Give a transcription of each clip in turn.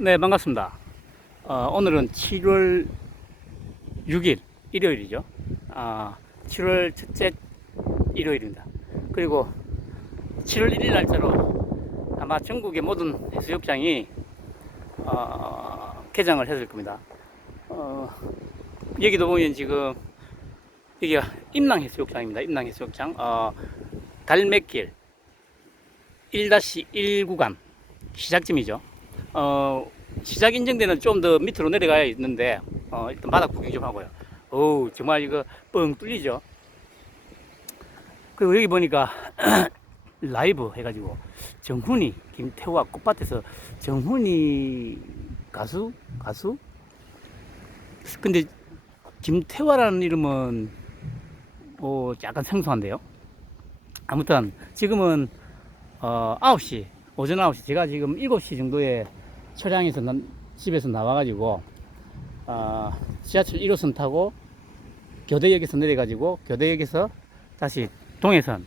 네, 반갑습니다. 어, 오늘은 7월 6일 일요일이죠. 아, 7월 첫째 일요일입니다. 그리고 7월 1일 날짜로 아마 전국의 모든 해수욕장이 어, 개장을 했을 겁니다. 어, 여기도 보면 지금 여기가 임랑해수욕장입니다. 임랑해수욕장 어, 달매길 1-1 구간 시작점이죠. 어, 시작 인증대는 좀 더 밑으로 내려가야 있는데, 어, 일단 바닥 구경 좀 하고요. 어우, 정말 이거 뻥 뚫리죠? 그리고 여기 보니까 라이브 해가지고 정훈이, 김태호와 꽃밭에서 정훈이 가수? 가수? 근데 김태화라는 이름은 뭐 약간 생소한데요. 아무튼 지금은 어, 9시, 오전 9시, 제가 지금 7시 정도에 차량에서 난, 집에서 나와가지고, 어, 지하철 1호선 타고, 교대역에서 내려가지고, 교대역에서 다시 동해선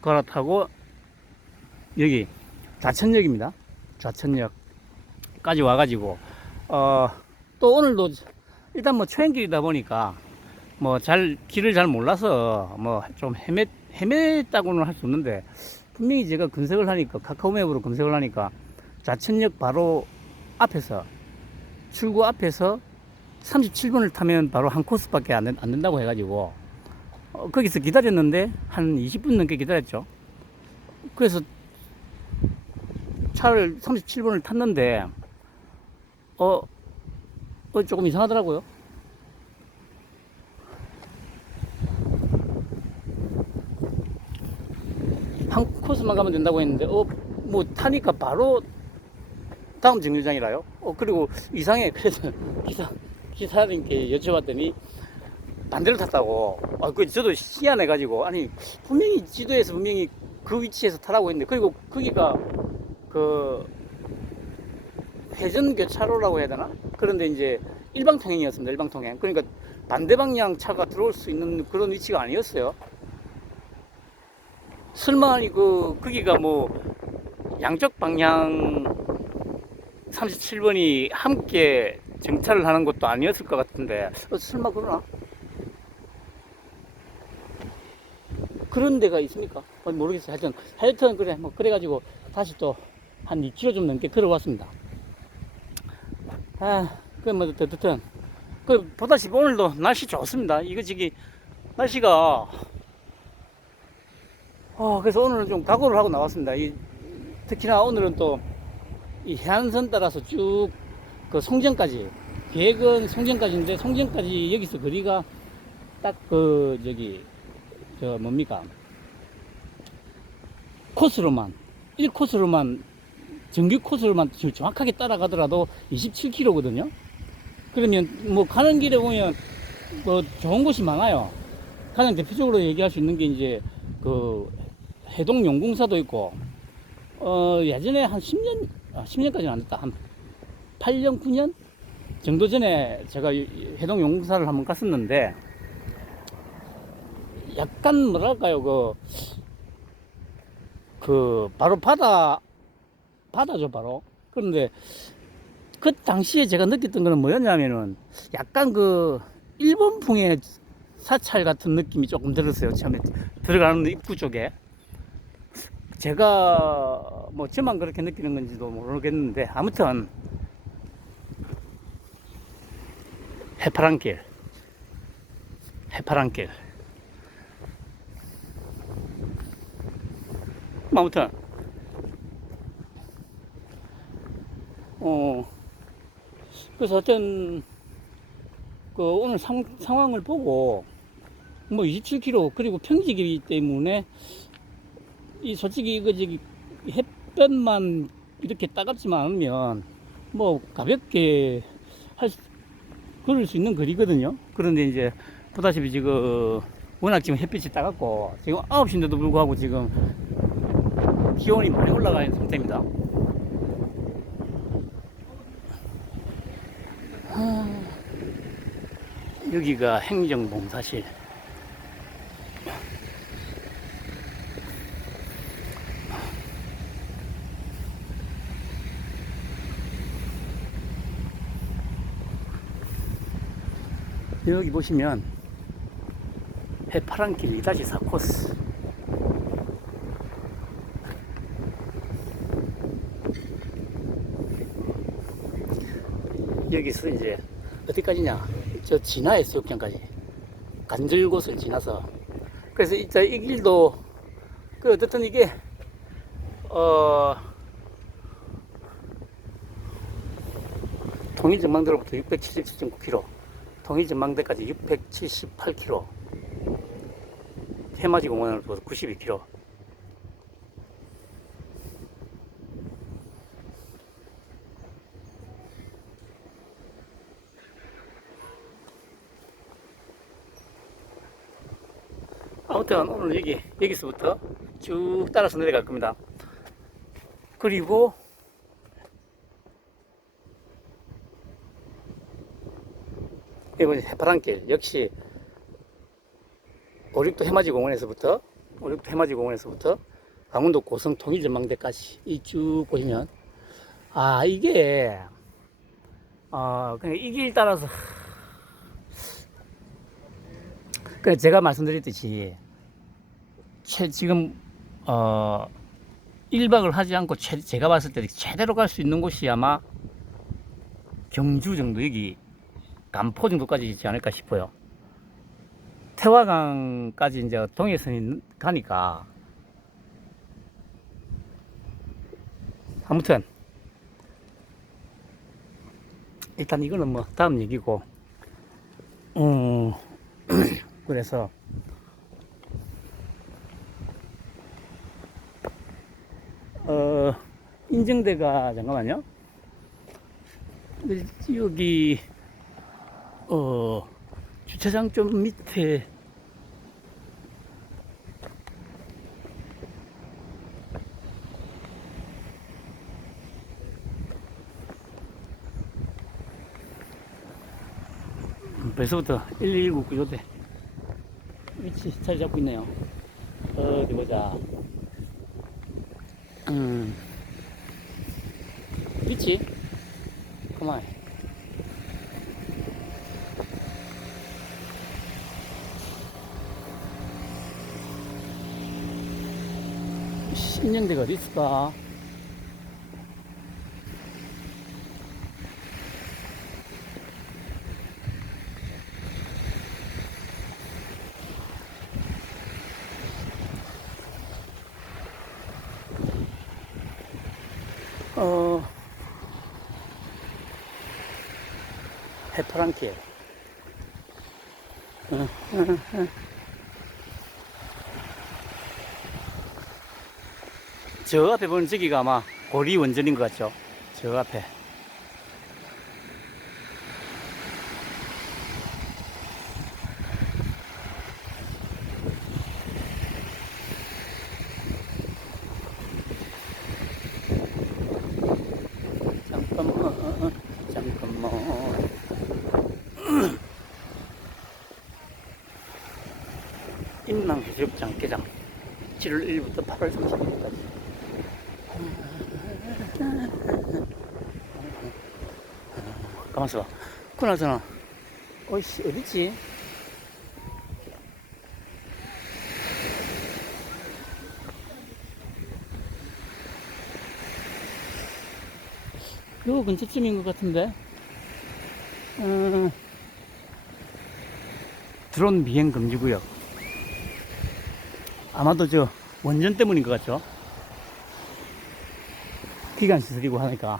걸어타고, 여기 좌천역입니다. 좌천역까지 와가지고, 어, 또 오늘도 일단 뭐 초행길이다 보니까, 뭐 잘, 길을 잘 몰라서 뭐 좀 헤맸, 헤맸다고는 할 수 없는데, 분명히 제가 검색을 하니까 카카오맵으로 검색을 하니까 좌천역 바로 앞에서 출구 앞에서 37분을 타면 바로 한 코스밖에 안, 된- 안 된다고 해가지고 어, 거기서 기다렸는데 한 20분 넘게 기다렸죠. 그래서 차를 37분을 탔는데 어, 어 조금 이상하더라고요. 한 코스만 가면 된다고 했는데 어 뭐 타니까 바로 다음 정류장이라요. 어 그리고 이상해 그래서 기사 기사님께 여쭤봤더니 반대로 탔다고. 아 그 저도 희한해 가지고 아니 분명히 지도에서 분명히 그 위치에서 타라고 했는데 그리고 거기가 그 회전 교차로라고 해야 되나? 그런데 이제 일방 통행이었습니다. 일방 통행. 그러니까 반대 방향 차가 들어올 수 있는 그런 위치가 아니었어요. 설마 아니 그 거기가 뭐 양쪽 방향 37번이 함께 정차를 하는 것도 아니었을 것 같은데 어, 설마 그러나? 그런 데가 있습니까? 어, 모르겠어요. 하여튼 하여튼 그래 뭐 그래가지고 다시 또 한 2km 좀 넘게 걸어왔습니다. 아, 그뭐 어쨌든 그 보다시피 오늘도 날씨 좋습니다. 이거 저기 날씨가 어, 그래서 오늘은 좀 각오를 하고 나왔습니다. 이, 특히나 오늘은 또 이 해안선 따라서 쭉 그 송정까지 계획은 송정까지인데 송정까지 여기서 거리가 딱 그 저기 저 뭡니까 코스로만 1코스로만 정규 코스로만 저- 정확하게 따라가더라도 27km거든요. 그러면 뭐 가는 길에 보면 뭐 좋은 곳이 많아요. 가장 대표적으로 얘기할 수 있는 게 이제 그 해동 용궁사도 있고 어 예전에 한 10년 아, 10년까지는 안 됐다. 한 8년 9년 정도 전에 제가 해동 용궁사를 한번 갔었는데 약간 뭐랄까요? 그 그 바로 바다 바다죠 바로. 그런데 그 당시에 제가 느꼈던 거는 뭐였냐면은 약간 그 일본풍의 사찰 같은 느낌이 조금 들었어요 처음에. 들어가는 입구 쪽에 제가 뭐 저만 그렇게 느끼는 건지도 모르겠는데 아무튼 해파랑길 해파랑길. 뭐 아무튼 어 그래서 어떤 그 오늘 상, 상황을 보고 뭐 27km 그리고 평지이기 때문에 이 솔직히 이거 저기 햇볕만 이렇게 따갑지만 않으면 뭐 가볍게 할 수, 걸을 수 있는 거리거든요. 그런데 이제 보다시피 지금 워낙 지금 햇빛이 따갑고 지금 9시인데도 불구하고 지금 기온이 많이 올라가 있는 상태입니다. 하, 여기가 행정봉사실. 여기 보시면 해파랑길 2-4코스. 여기서 이제 어디까지냐? 저 진화 해수욕장까지. 간절 곳을 지나서. 그래서 이, 자, 이 길도 그 어떻든 이게 어 통일전망대로부터 677.9km 통일전망대까지 678km 해맞이 공원으로부터 92km 아무튼 오늘 여기 여기서부터 쭉 따라서 내려갈 겁니다. 그리고 이번 해파랑길. 역시 오륙도 해맞이 공원에서부터 오륙도 해맞이 공원에서부터 강원도 고성 통일 전망대까지 이 쭉 보시면 아 이게 어 그냥 이 길 따라서 그 제가 말씀드렸듯이 최, 지금 어 1박을 하지 않고 최, 제가 봤을 때 제대로 갈 수 있는 곳이 아마 경주 정도 여기 간포 정도까지 있지 않을까 싶어요. 태화강까지 이제 동해선이 가니까 아무튼 일단 이거는 뭐 다음 얘기고 음 그래서 어 인증대가 잠깐만요 여기 어 주차장 좀 밑에 음, 벌써부터 119 구조대 위치 자리 잡고 있네요. 어디 보자. 음. 위치? 그만. 신년대가 어디 있을까? 어, 해파랑길. 어, 어, 어. 저 앞에 보는 저기가 아마 고리 원전인 것 같죠? 저 앞에. 잠깐만, 어, 잠깐만. 인남 해수욕장 개장 7월 1일부터 8월 30일까지. 가만 있어 봐. 그나저나, 어이씨, 어딨지? 요 근처쯤인 것 같은데. 어, 드론 비행 금지구역. 아마도 저 원전 때문인 것 같죠? 기관 시설이고 하니까.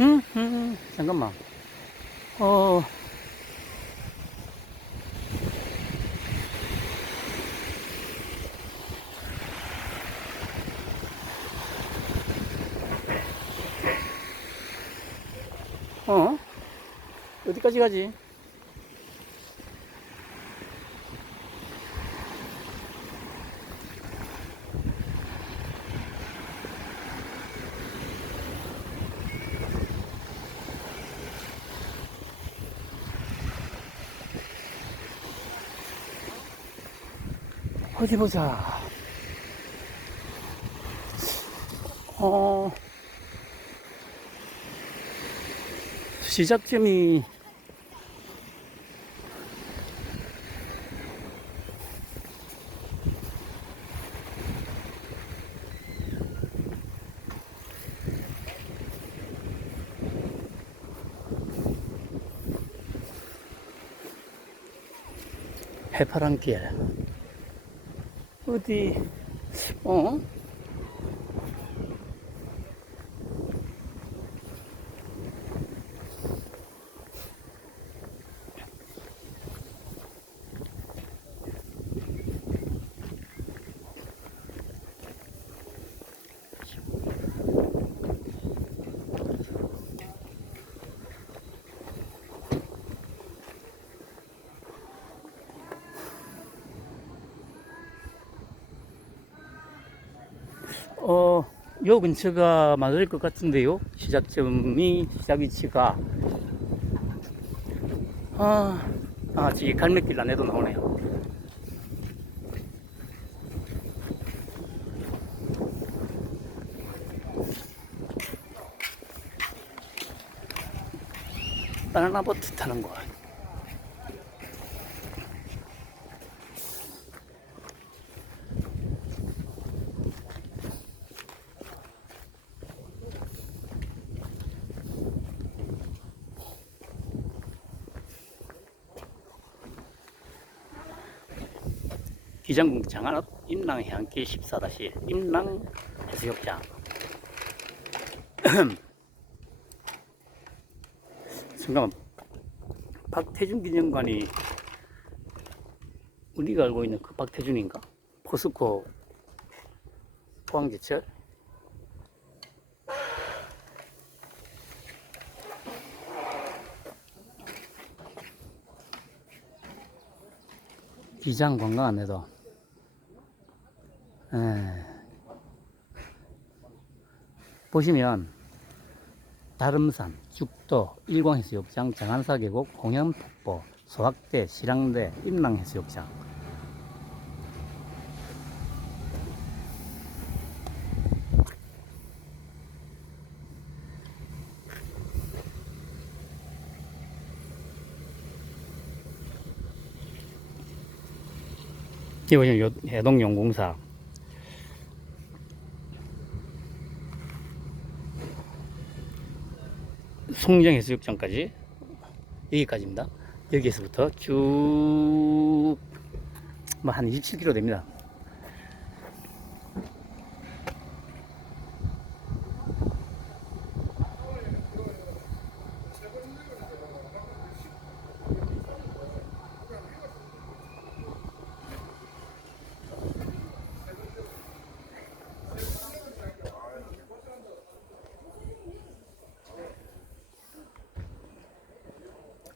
음, 음, 잠깐만. 어, 어? 어디까지 가지? 어디 보자. 어, 시작점이 해파랑길 어디 어? 어, 요 근처가 맞을 것 같은데요. 시작점이, 시작 위치가. 아, 아, 저기 갈매길 안에도 나오네요. 바나나 보트 타는 거. 기장궁 장안읍 임랑 해안길 14-1 임랑 해수욕장. 잠깐만. 박태준 기념관이 우리가 알고 있는 그 박태준인가? 포스코 포항제철? 기장 관광 안내도 에. 보시면 다름산, 죽도, 일광해수욕장, 장안사계곡, 공양폭포, 소학대, 실랑대, 임랑해수욕장 이보시면 해동용공사 송정해수욕장까지 여기까지입니다. 여기에서부터 쭉뭐한 27km 됩니다.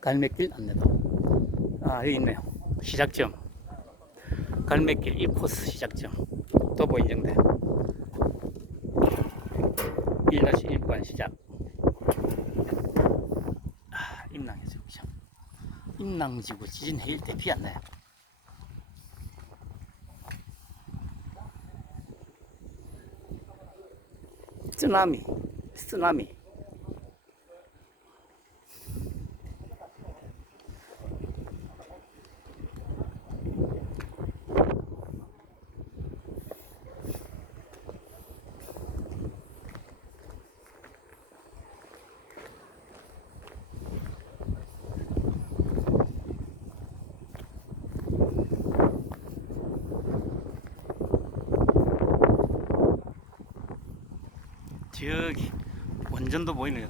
갈매길 안내도. 아, 여기 있네요. 시작점. 갈매길 1코스 시작점. 도보 인정대. 1-1관 시작. 아, 임랑해수욕장. 임랑지구 지진 해일 때 비 안 나요. 쓰나미, 쓰나미. 저기 원전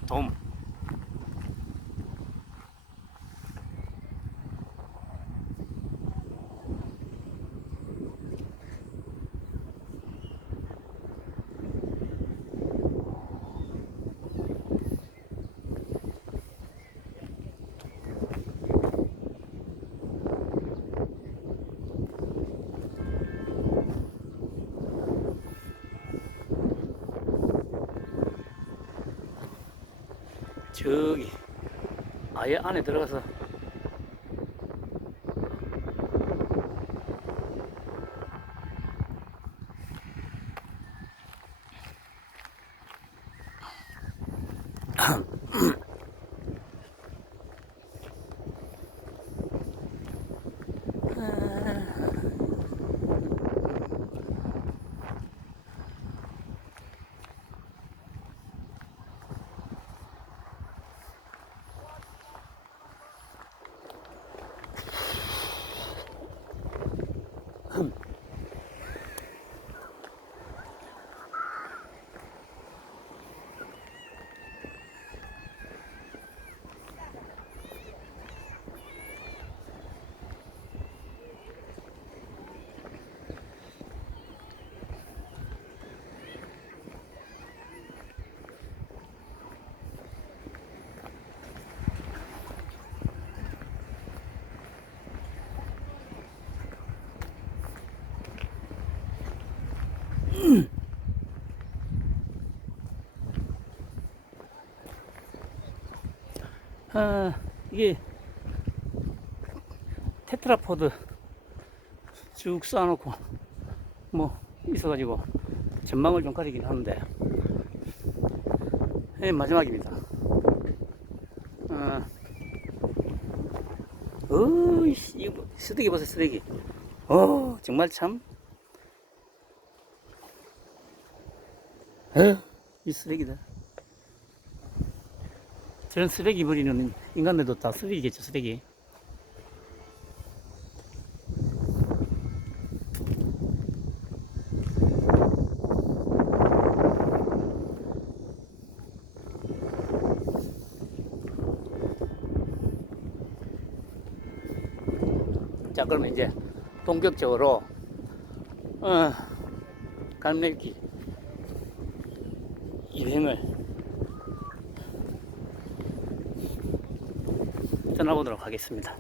저기 아예 안에 들어가서 아, 이게 테트라포드 쭉 쌓아놓고 뭐 있어가지고 전망을 좀 가리긴 하는데 예, 마지막입니다. 아, 어이씨, 이거 쓰레기 보세요, 쓰레기. 어, 정말 참. 에, 이 쓰레기다. 저런 쓰레기 버리는 인간들도 다 쓰레기겠죠, 쓰레기. 자, 그러면 이제 본격적으로, 어, 갈매기 여행을 떠나보도록 하겠습니다.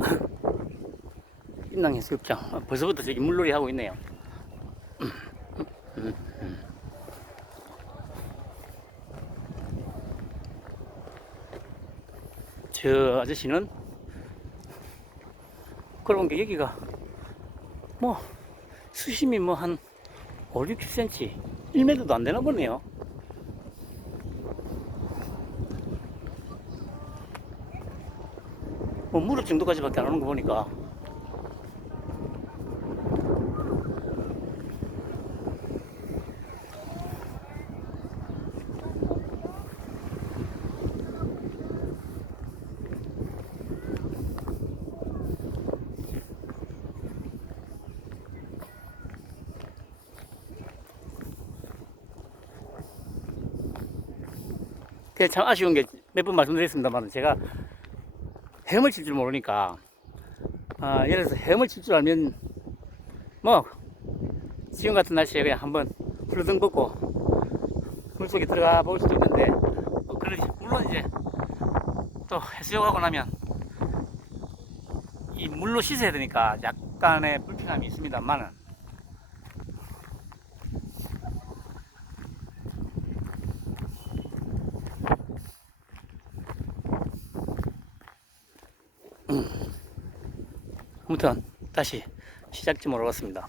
인낭해수욕장 아, 벌써부터 저기 물놀이 하고 있네요. 저 아저씨는 그러고 보니까 여기가 뭐 수심이 뭐 한 5, 60cm 1m도 안 되나 보네요. 무릎 정도까지밖에 안 오는 거 보니까. 참 아쉬운 게 몇 번 말씀드렸습니다만 제가 헤엄을 칠 줄 모르니까. 아, 예를 들어서 헤엄을 칠 줄 알면 뭐 지금 같은 날씨에 그냥 한번 훌러덩 벗고 물속에 들어가 볼 수도 있는데 어, 그러 물론 이제 또 해수욕하고 나면 이 물로 씻어야 되니까 약간의 불편함이 있습니다만은 아무튼 다시 시작점으로 왔습니다.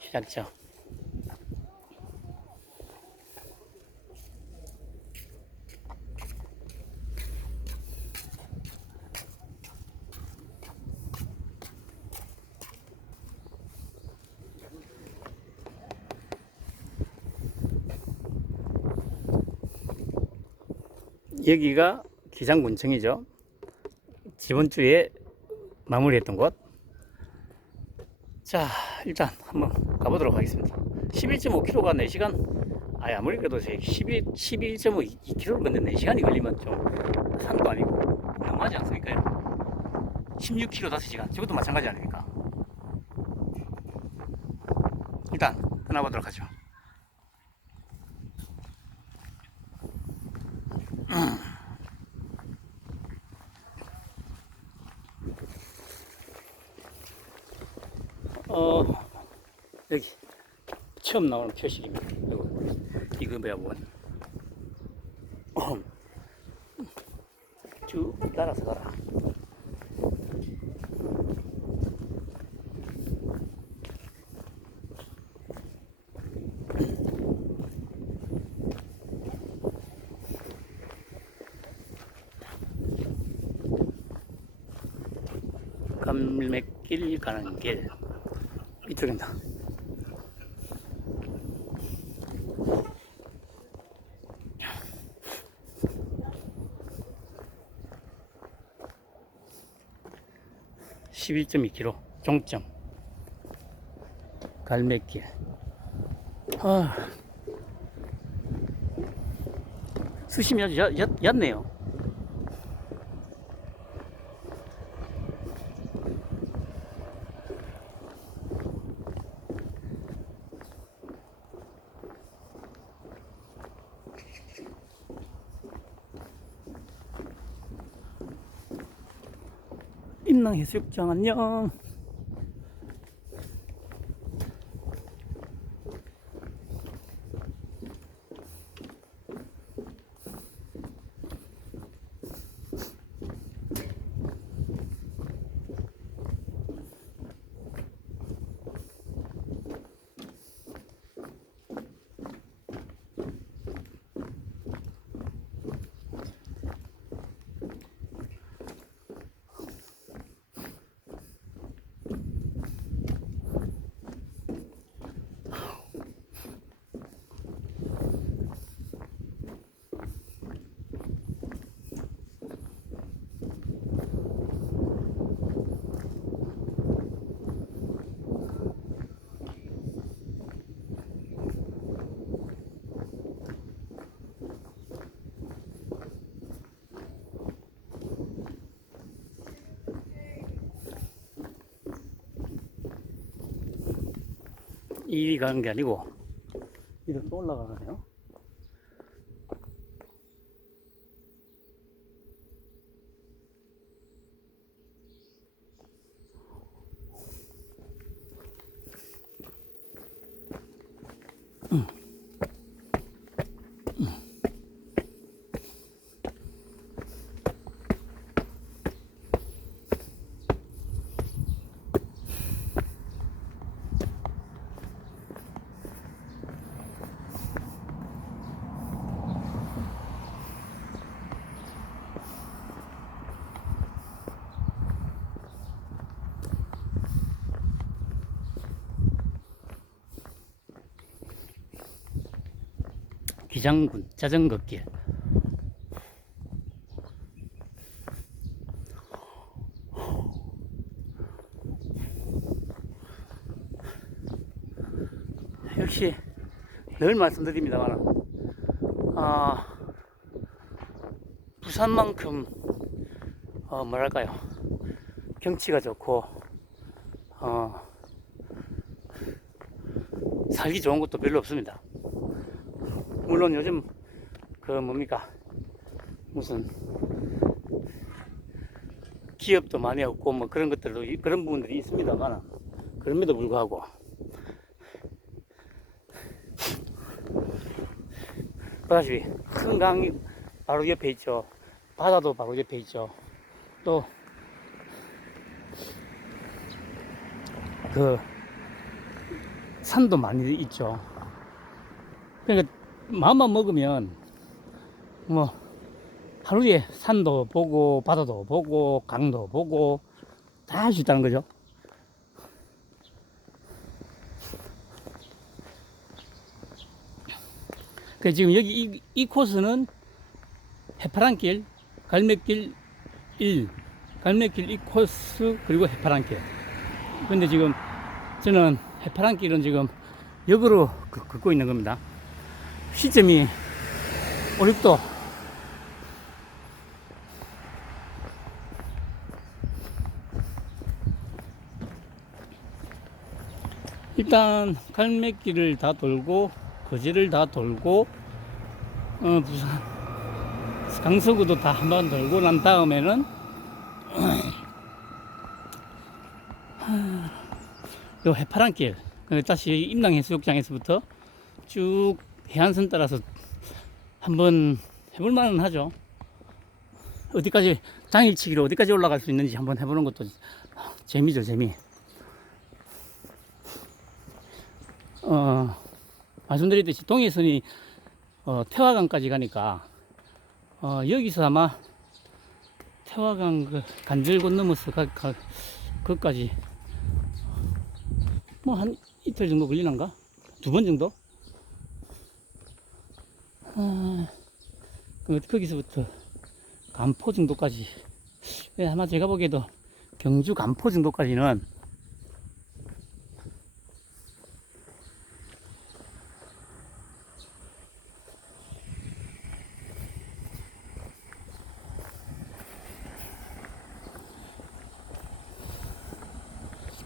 시작점. 여기가 기장군청이죠. 지번 주에 마무리했던 곳. 자, 일단 한번 가보도록 하겠습니다. 11.5km가 4시간, 아니, 아무리 그래도 11, 11.2km를 걷는데 4시간이 걸리면 좀 산도 아니고 너무하지 않습니까? 16km 5시간, 저것도 마찬가지 아닙니까? 일단 떠나보도록 하죠. 처음 나오는 표식입니다. 이거 뭐야 원. 쭉 따라서 가라. 감맥길 가는 길 이쪽입니다. (11.2km) 종점. 갈매길. 아. 수심이 아주 얕, 얕, 얕네요 임낭해수욕장. 안녕 이리 가는 게 아니고 이렇게 올라가네요. 기장군 자전거길 역시 늘 말씀드립니다만 아 부산만큼 어 뭐랄까요 경치가 좋고 어 살기 좋은 곳도 별로 없습니다. 물론 요즘 그 뭡니까? 무슨 기업도 많이 없고 뭐 그런 것들도 이- 그런 부분들이 있습니다만 그럼에도 불구하고 보다시피 큰 강이 바로 옆에 있죠. 바다도 바로 옆에 있죠. 또 그 산도 많이 있죠. 그러니까 마음만 먹으면 뭐 하루에 산도 보고 바다도 보고 강도 보고 다 할 수 있다는 거죠. 그 지금 여기 이, 이 코스는 해파랑길, 갈매길 1, 갈매길 이 코스 그리고 해파랑길. 근데 지금 저는 해파랑길은 지금 역으로 그- 걷고 있는 겁니다. 시점이 5, 6도. 일단 갈매길을 다 돌고 거제를 다 돌고 어, 부산 강서구도 다 한 번 돌고 난 다음에는 요 해파랑길 그 다시 임랑해수욕장에서부터 쭉 해안선 따라서 한번 해볼 만은 하죠. 어디까지 당일치기로 어디까지 올라갈 수 있는지 한번 해보는 것도 재미죠 재미. 어 말씀드렸듯이 동해선이 어, 태화강까지 가니까 어, 여기서 아마 태화강 그 간절 건너면서 가, 가, 거기까지 뭐 한 이틀 정도 걸리는가? 두 번 정도? 아, 그 거기서부터 간포 정도까지 예, 아마 제가 보기에도 경주 간포 정도까지는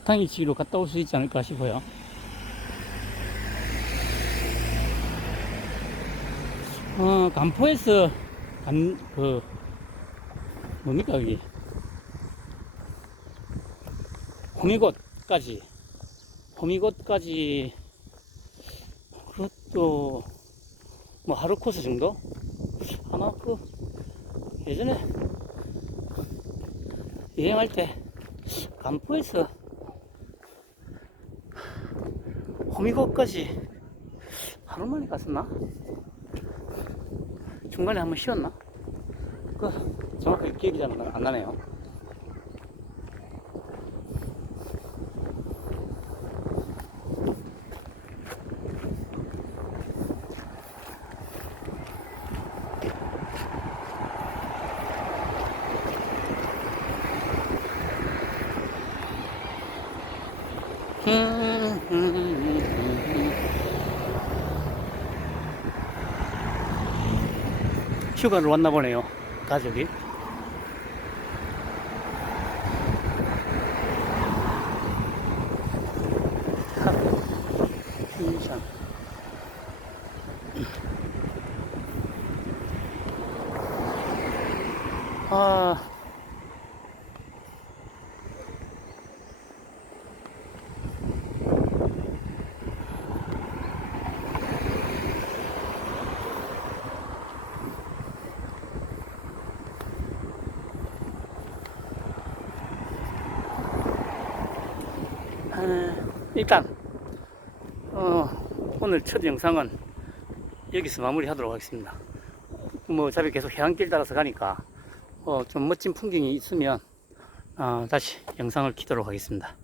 당일치기로 갔다 올 수 있지 않을까 싶어요. 어, 간포에서 간, 그, 뭡니까, 여기. 호미곶까지. 호미곶까지, 그것도, 뭐, 하루 코스 정도? 아마 그, 예전에 여행할 때, 간포에서 호미곶까지 하루 만에 갔었나? 중간에 한번 쉬었나? 그 정확하게 기억이 잘 안 나네요. 휴가를 왔나 보네요. 가족이. 흰산. 아. 아, 일단 어, 오늘 첫 영상은 여기서 마무리하도록 하겠습니다. 뭐 어차피 계속 해안길 따라서 가니까 어, 좀 멋진 풍경이 있으면 어, 다시 영상을 키도록 하겠습니다.